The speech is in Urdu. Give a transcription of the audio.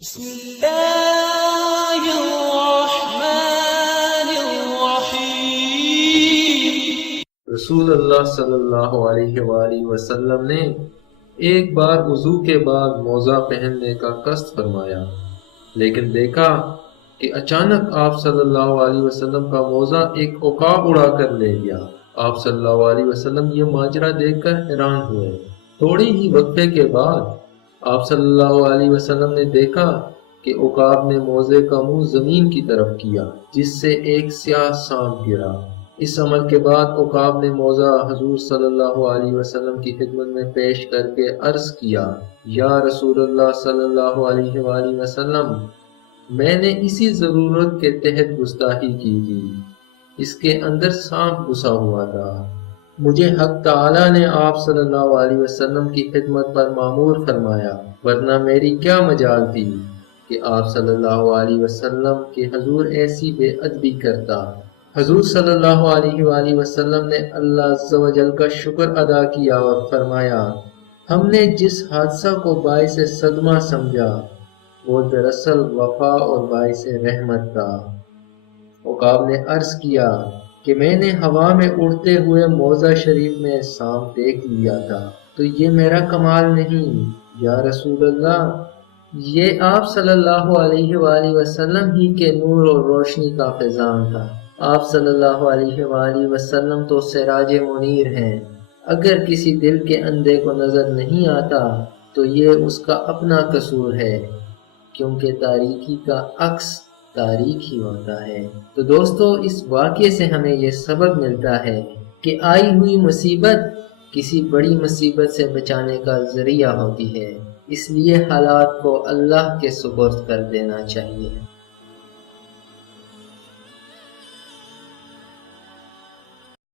بسم اللہ الرحمن الرحیم۔ رسول اللہ صلی اللہ علیہ وآلہ وسلم نے ایک بار وضو کے بعد موزہ پہننے کا قصد فرمایا، لیکن دیکھا کہ اچانک آپ صلی اللہ علیہ وسلم کا موزہ ایک عقاب اڑا کر لے گیا۔ آپ صلی اللہ علیہ وسلم یہ ماجرا دیکھ کر حیران ہوئے۔ تھوڑے ہی وقفے کے بعد آپ صلی اللہ علیہ وسلم نے دیکھا کہ عقاب نے موزے کا منہ زمین کی طرف کیا، جس سے ایک سیاہ سانپ گرا۔ اس عمل کے بعد عقاب نے موزہ حضور صلی اللہ علیہ وسلم کی خدمت میں پیش کر کے عرض کیا، یا رسول اللہ صلی اللہ علیہ وآلہ وسلم، میں نے اسی ضرورت کے تحت گستاخی کی تھی، اس کے اندر سانپ گھسا ہوا تھا۔ مجھے حق تعالی نے آپ صلی اللہ علیہ وسلم کی خدمت پر مامور فرمایا، ورنہ میری کیا مجال تھی کہ آپ صلی اللہ علیہ وسلم کے حضور ایسی بے ادبی کرتا۔ حضور صلی اللہ علیہ وآلہ وسلم نے اللہ عز و جل کا شکر ادا کیا اور فرمایا، ہم نے جس حادثہ کو باعث صدمہ سمجھا وہ دراصل وفا اور باعث رحمت تھا۔ عقاب نے عرض کیا کہ میں نے ہوا میں اڑتے ہوئے موزہ شریف میں سانپ دیکھ لیا تھا، تو یہ میرا کمال نہیں یا رسول اللہ، یہ آپ صلی اللہ علیہ وآلہ وسلم ہی کے نور اور روشنی کا فیضان تھا۔ آپ صلی اللہ علیہ وآلہ وسلم تو سراج منیر ہیں، اگر کسی دل کے اندھے کو نظر نہیں آتا تو یہ اس کا اپنا قصور ہے، کیونکہ تاریکی کا عکس تاریک ہی ہوتا ہے۔ تو دوستو، اس واقعے سے ہمیں یہ سبق ملتا ہے کہ آئی ہوئی مصیبت کسی بڑی مصیبت سے بچانے کا ذریعہ ہوتی ہے، اس لیے حالات کو اللہ کے سپرد کر دینا چاہیے۔